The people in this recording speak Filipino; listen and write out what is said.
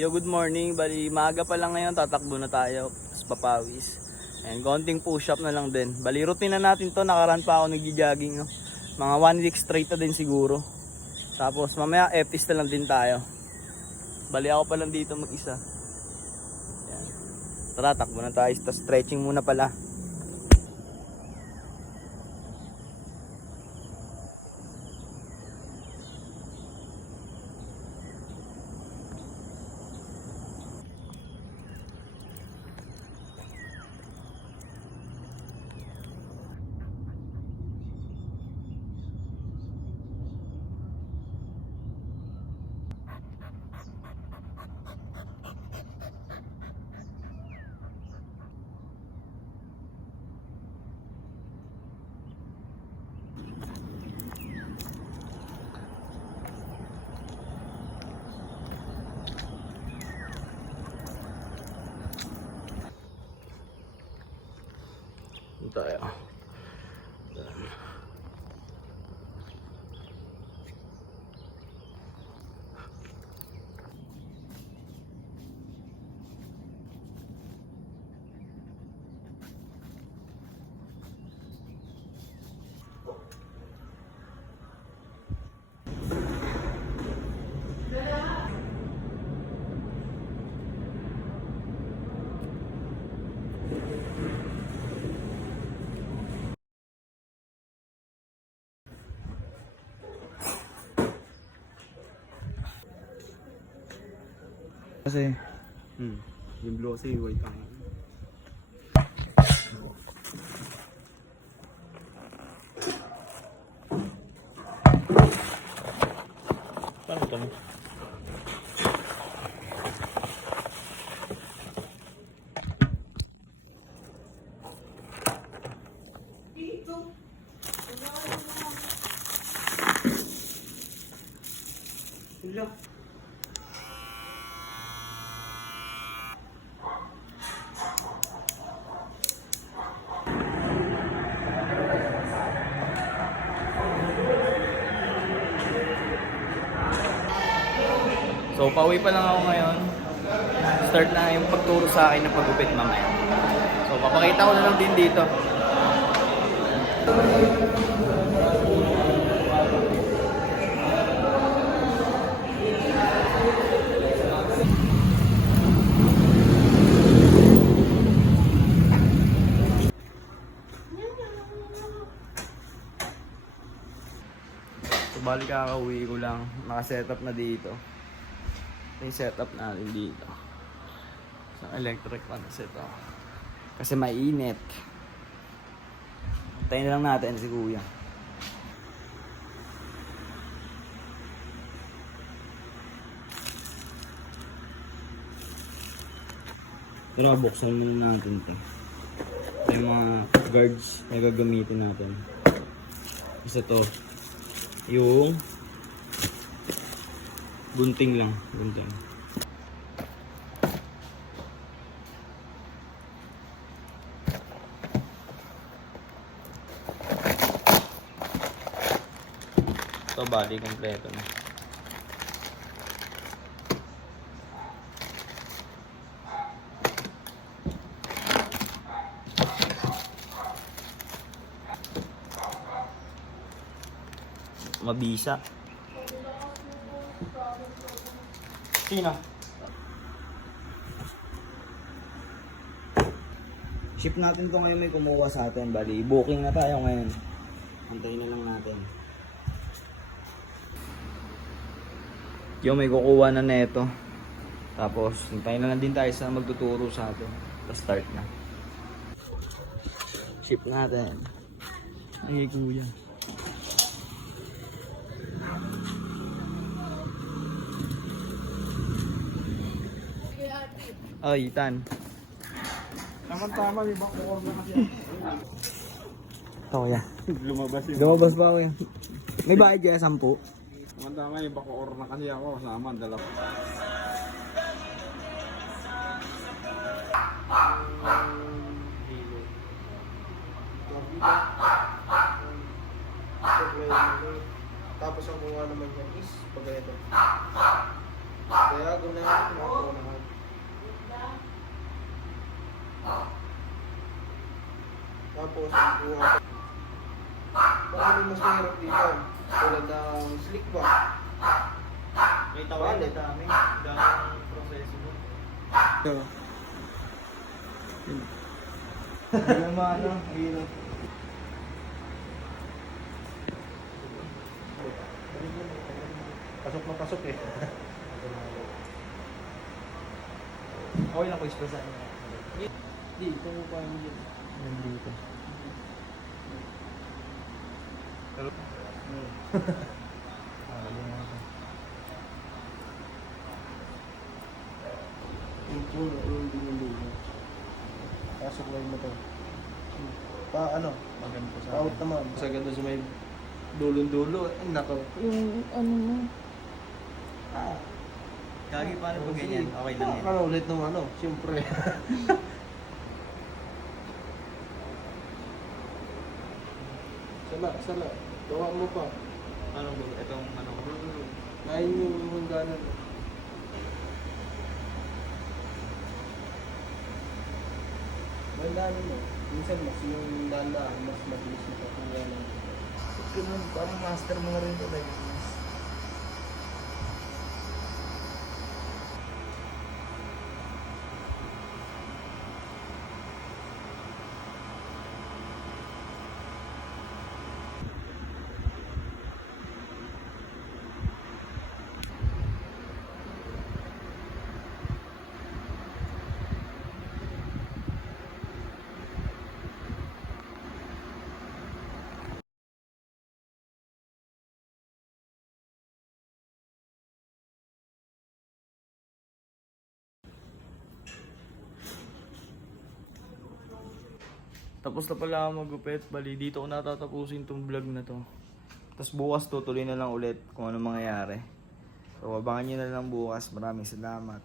Yo, good morning. Bali, maaga pa lang ngayon, tatakbo na tayo. Tapos papawis. And konting push-up na lang din. Bali, routine na natin to. Nakaraan pa ako nag-jogging. No? Mga 1 week straight na din siguro. Tapos mamaya, EPIS na lang din tayo. Bali, ako pa lang dito mag-isa. Yan. Tara, takbo na tayo. Tapos stretching muna pala. Tayo. Kasi yung blue kasi white ang paano ito? So, pauwi pa lang ako ngayon. Start na yung pagturo sa akin ng paggupit mamaya. So, papakita ko na lang din dito. So, bali kakauwi ko lang. Naka-setup na dito. Yung setup natin dito sa electric fan ito kasi mainit. Antayin na lang natin si kuya. Pero buksan muna natin ito. Ito yung mga guards na gagamitin natin. Isa to yung gunting lang, gunting. Ito bali kompleto na. Mabisa. Sino? Ship natin to ngayon, may kumuha sa atin. Bali, booking na tayo ngayon. Antayin na lang natin. Yung may kukuha na neto. Tapos, hintayin na lang din tayo sa magtuturo sa atin. Tapos start na. Ship natin. Ay, kuya. Oh, Ethan. tama, may bang order kasi Ito kuya. lumabas yun. Lumabas ba kuya? May bayad kaya 10? Tama, may bang order na kasi ako kasama, dalawa. Tapos ang kuha naman yan is pag ganito. Diagonal, mapunahan. Tapos, kuha ka. Baka may mas mahirap dito. Tulad ng slick ba? May tawag Bale. dami. Daming proseso mo. Hindi naman ano, hirap. Pasok na pasok eh. Okay lang ko ispasan niya. Hindi, ito mo pa yung dito. Nandito. Pero, Yung puno, yung dinulugo. Pasok lang mo to. Pa ano? maganda sa Out naman. Sa ganda sa may dulong-dulo. Ay, nako. Yung ano mo. Gagi, paano pag ganyan? Okay lang yan. Ano ulit nung ano? Siyempre. Sala. Gawa mo pa. Ano ba? Itong ano ko. Kain yung hangganan. Bandaan mo. Minsan mas yung dandaan, mas mabilis na kakuha ng. Ganun, parang master mo nga rin talaga. Tapos na pala ako magupit. Bali, dito ko natatapusin tong vlog na to. Tapos bukas tutuloy na lang ulit kung ano mangyayari. So, abangan nyo na lang bukas. Maraming salamat.